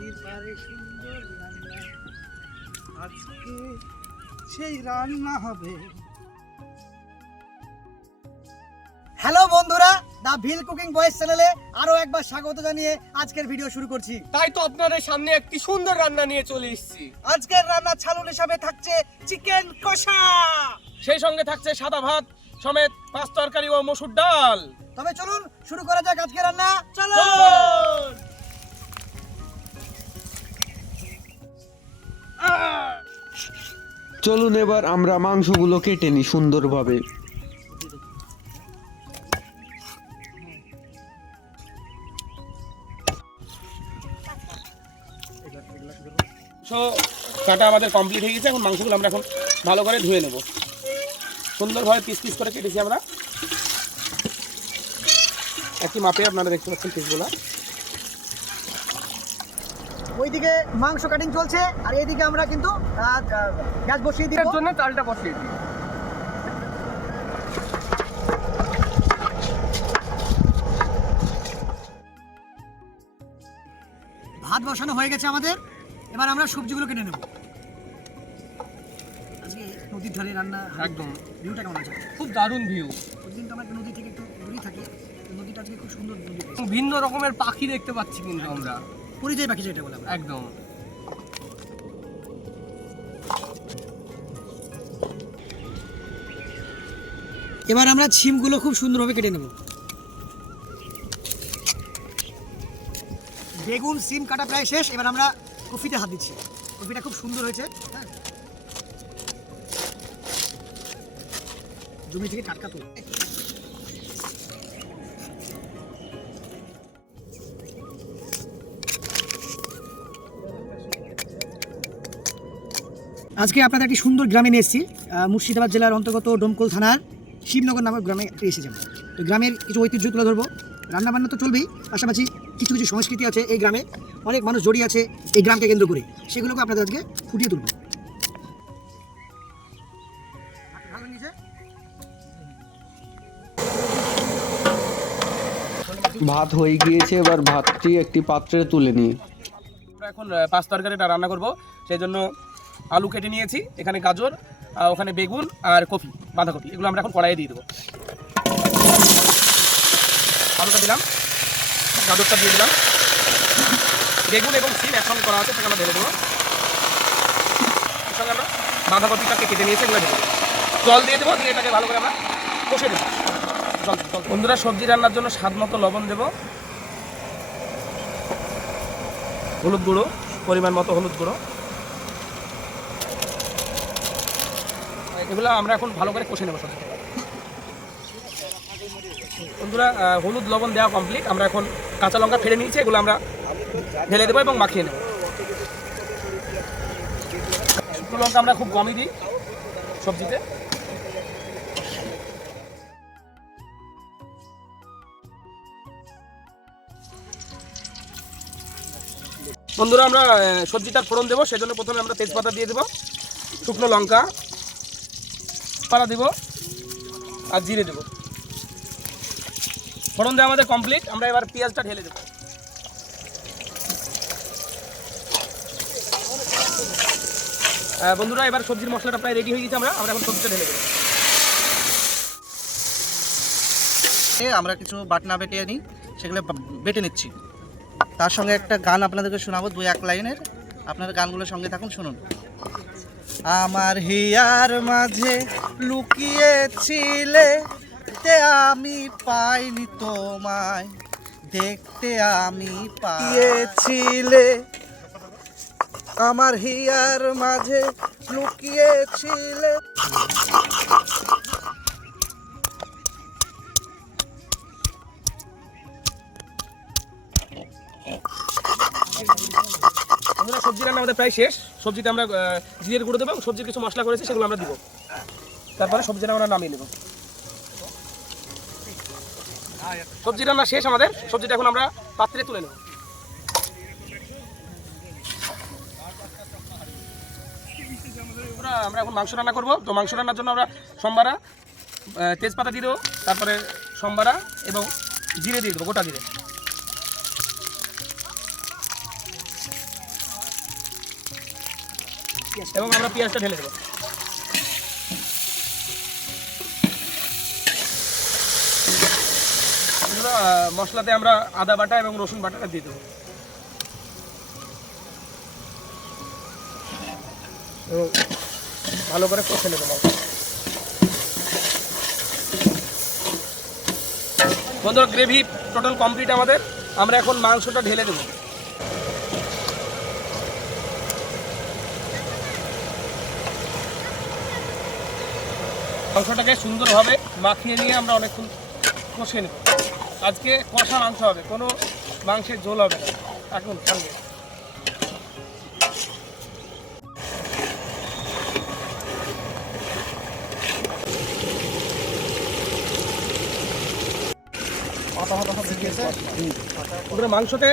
নদীর পাড়ে সুন্দর রান্না, আজকে সেই রান্না হবে। হ্যালো বন্ধুরা, দা ভিল কুকিং বয়েজ চ্যানেলে আরো একবার স্বাগত জানিয়ে আজকের ভিডিও শুরু করছি। তাই তো আপনাদের সামনে একটি সুন্দর রান্না নিয়ে চলে এসেছি। আজকের রান্নার ছালুন হিসাবে থাকছে চিকেন কষা, সেই সঙ্গে থাকছে সাদা ভাত সমেত 5 তরকারি ও মসুর ডাল। তবে চলুন শুরু করা যাক আজকের রান্না। চলো। চলুন এবার আমরা মাংসগুলো কেটে নিই সুন্দরভাবে। কাটা আমাদের কমপ্লিট হয়ে গেছে। এখন মাংসগুলো আমরা এখন ভালো করে ধুয়ে নেব। সুন্দরভাবে পিস পিস করে কেটেছি আমরা, একই মাপে। আপনারা দেখতে পাচ্ছেন পিসগুলো। ওইদিকে মাংস কাটিং চলছে আর এইদিকে আমরা কিন্তু গ্যাস বসিয়ে দিব। এর জন্য চালটা বসিয়ে দিই। ভাত বসানো হয়ে গেছে আমাদের, এবার আমরা সবজিগুলো কেটে নেব। আজকে নদীর ধারে রান্না, একদম ভিউটা কেমন আছে? খুব দারুণ ভিউ। প্রতিদিন তো আমরা একটু নদী থেকে একটু দূরেই থাকি, তো নদীটা আজকে খুব সুন্দর নদী পেয়েছি। ভিন্ন রকমের পাখি দেখতে পাচ্ছি কিন্তু আমরা। পরিযায়ী পাখি যেটা বলে আমরা। একদম। এবার আমরা ছিমগুলো খুব সুন্দরভাবে কেটে নেব। বেগুন সিম কাটা প্রায় শেষ, এবার আমরা কফিতে হাত দিচ্ছি। কফিটা খুব সুন্দর হয়েছে, হ্যাঁ, জমি থেকে টাটকা তো। আজকে আপনাদের একটি সুন্দর গ্রামে নিয়ে এসেছি। মুর্শিদাবাদ জেলার অন্তর্গত ডোমকল থানার শিবনগর নামক গ্রামে এসে যাব। তো গ্রামের কিছু ঐতিহ্য তুলে ধরবো। রান্নাবান্না তো চলবেই, পাশাপাশি কিছু কিছু সংস্কৃতি আছে এই গ্রামে, অনেক মানুষ জড়িয়ে আছে এই গ্রামকে কেন্দ্র করে, সেগুলোকে আপনাদের আজকে ফুটিয়ে তুলব। ভাত হয়ে গিয়েছে, এবার ভাতটি একটি পাত্রে তুলে নিই। আমরা এখন 5 তরকারিটা রান্না করব। সেই জন্য আলু কেটে নিয়েছি, এখানে গাজর, ওখানে বেগুন আর কপি, বাঁধাকপি, এগুলো আমরা এখন কড়াইয়ে দিয়ে দেবো। আলুটা দিলাম, গাজরটা দিয়ে দিলাম, বেগুন এবং সিম একসঙ্গে করা আছে, সেটা আমরা ঢেলে দেবো। এর সঙ্গে আমরা বাঁধাকপিটাকে কেটে নিয়েছি, এগুলো দেবো। জল দিয়ে দেবো, দিয়ে এটাকে ভালো করে আমরা কষে দেবো। বন্ধুরা, সবজি রান্নার জন্য স্বাদ মতো লবণ দেবো, হলুদ গুঁড়ো পরিমাণ মতো হলুদ গুঁড়ো, এগুলো আমরা এখন ভালো করে কষে নেবো সবজি। বন্ধুরা, হলুদ লবণ দেওয়া কমপ্লিট। আমরা এখন কাঁচা লঙ্কা ফেলে নিয়েছি, এগুলো আমরা ঢেলে দেবো এবং মাখিয়ে নেব। শুকনো লঙ্কা আমরা খুব কমই দিই সবজিতে। বন্ধুরা, আমরা সবজিটার ফোড়ন দেবো, সেজন্য প্রথমে আমরা তেজপাতা দিয়ে দেবো, শুকনো লঙ্কা পাতা দেবো আর জিরে দেবো। ফোড়ন দেওয়া আমাদের কমপ্লিট। আমরা এবার পেঁয়াজটা ঢেলে দেবো। বন্ধুরা, এবার সবজির মশলাটা প্রায় রেডি হয়ে গেছে। আমরা এখন সবজিটা ঢেলে দেবো। আমরা কিছু বাটনা বেটে নিই, সেগুলো বেটে নিচ্ছি। তার সঙ্গে একটা গান আপনাদেরকে শোনাবো, 2-1 লাইনের। আপনারা গানগুলোর সঙ্গে থাকুন, শুনুন। আমার হিয়ার মাঝে লুকিয়েছিলে, তে আমি পাইনি তোমায়, দেখতে আমি পাইছিলে। আমার হিয়ার মাঝে লুকিয়েছিলে। বন্ধুরা, সবজি রান্না আমাদের প্রায় শেষ। সবজিতে আমরা জিরের গুঁড়ো দেবো, সবজির কিছু মশলা করেছি সেগুলো আমরা দিব। তারপরে সবজিটা আমরা নামিয়ে নেব। সবজি রান্না শেষ আমাদের। সবজিটা এখন আমরা পাত্রে তুলে নেব। আমরা এখন মাংস রান্না করব। তো মাংস রান্নার জন্য আমরা সম্বারা, তেজপাতা দিয়ে দেবো, তারপরে সম্বারা এবং জিরে দিয়ে দেবো, গোটা জিরে। এবং আমরা পেঁয়াজটা ঢেলে দেবো। মশলাতে আমরা আদা বাটা এবং রসুন বাটাটা দিয়ে দেবো এবং ভালো করে কষে নেবো। বন্ধুরা গ্রেভি টোটাল কমপ্লিট আমাদের। আমরা এখন মাংসটা ঢেলে দেবো। মাংসটাকে সুন্দরভাবে মাখিয়ে নিয়ে আমরা অনেকক্ষণ কষে নেব। আজকে কষা মাংস হবে, কোনো মাংসের ঝোল হবে না। এখন সঙ্গে মাংসতে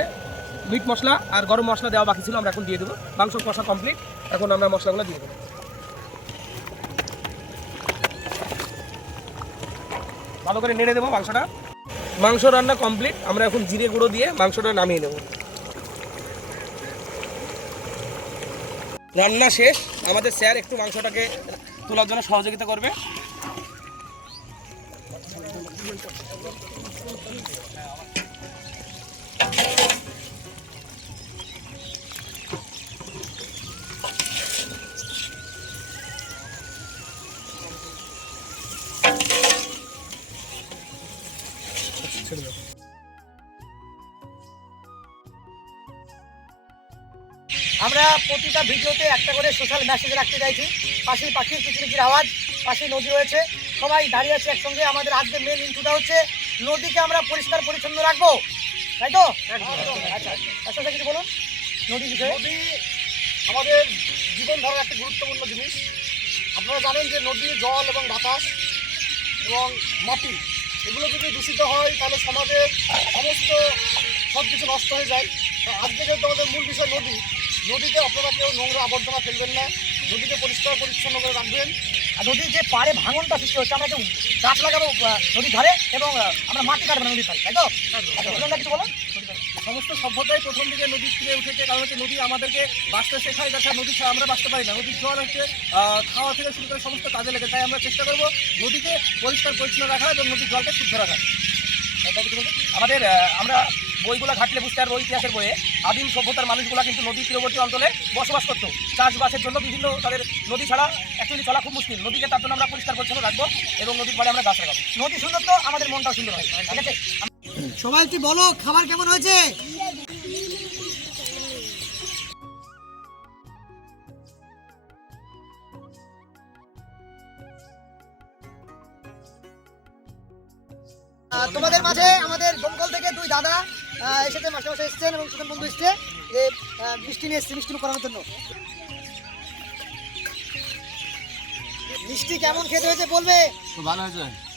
মিট মশলা আর গরম মশলা দেওয়া বাকি ছিল, আমরা এখন দিয়ে দেবো। মাংস কষা কমপ্লিট, এখন আমরা মশলাগুলো দিয়ে দেবো। ভালো করে নেড়ে দেবো মাংসটা। মাংস রান্না কমপ্লিট, আমরা এখন জিরে গুঁড়ো দিয়ে মাংসটা নামিয়ে নেব। রান্না শেষ। আমাদের স্যার একটু মাংসটাকে তোলার জন্য সহযোগিতা করবে। আমরা প্রতিটা ভিডিওতে একটা করে সোশ্যাল মেসেজ রাখতে চাইছি। পাশেই পাখির কিচিরমিচির আওয়াজ, পাশে নদী রয়েছে, সবাই দাঁড়িয়ে আছে একসঙ্গে। আমাদের আজকে মেন ইন্টুটা হচ্ছে নদীকে আমরা পরিষ্কার পরিচ্ছন্ন রাখবো, তাই তো? আচ্ছা, আচ্ছা কিছু বলুন নদী বিষয়ে। নদী আমাদের জীবনধারার একটা গুরুত্বপূর্ণ জিনিস। আপনারা জানেন যে নদী, জল এবং বাতাস এবং মাটি এগুলো যদি দূষিত হয় তাহলে সমাজের সমস্ত সব কিছু নষ্ট হয়ে যায়। তো আজকে যেহেতু আমাদের মূল বিষয় নদী, নদীতে আপনারা কেউ নোংরা আবর্জনা ফেলবেন না, নদীকে পরিষ্কার পরিচ্ছন্ন করে রাখবেন। আর নদীর যে পাড়ে ভাঙনটা সৃষ্টি হচ্ছে, আমরা যে গাছ লাগাবো নদীর ধারে এবং আমরা মাটি কাটবো না নদীর ধারে, তাই তো? আচ্ছা, কিছু বলো। সমস্ত সভ্যতাই প্রথম দিকে নদীর তীরে উঠেছে, কারণ হচ্ছে নদী আমাদেরকে বাঁচতে শেখায়। তাছাড়া নদী ছাড়া আমরা বাঁচতে পারি না। নদীর জল হচ্ছে খাওয়া থেকে শুরু করে সমস্ত কাজে লেগে। তাই আমরা চেষ্টা করবো নদীকে পরিষ্কার পরিচ্ছন্ন রাখা এবং নদীর জলকে শুদ্ধ রাখা। আমাদের আমরা বইগুলো ঘাটলে বুঝতে পারবো, ইতিহাসের বইয়ে আদিম সভ্যতার মানুষগুলো কিন্তু নদী তীরবর্তী অঞ্চলে বসবাস করতো। চাষবাসের জন্য বিভিন্ন তাদের নদী ছাড়া অ্যাকচুয়ালি চলা খুব মুশকিল। নদীকে তার জন্য আমরা পরিষ্কার পরিচ্ছন্ন রাখবো এবং নদীর পরে আমরা গাছ লাগাবো। নদী সুন্দর তো আমাদের মনটাও সুন্দর হয়, ঠিক আছে? সবাই একটু বলো খাবার কেমন হয়েছে। তোমাদের মাঝে আমাদের দমকল থেকে দুই দাদা এসেছে, মাস্টারমশাই এসেছেন এবং সুতন বন্ধু এসছে যে মিষ্টি নিয়ে এসছে মিষ্টি করানোর জন্য। মিষ্টি কেমন খেতে হয়েছে বলবে? ভালো হয়েছে।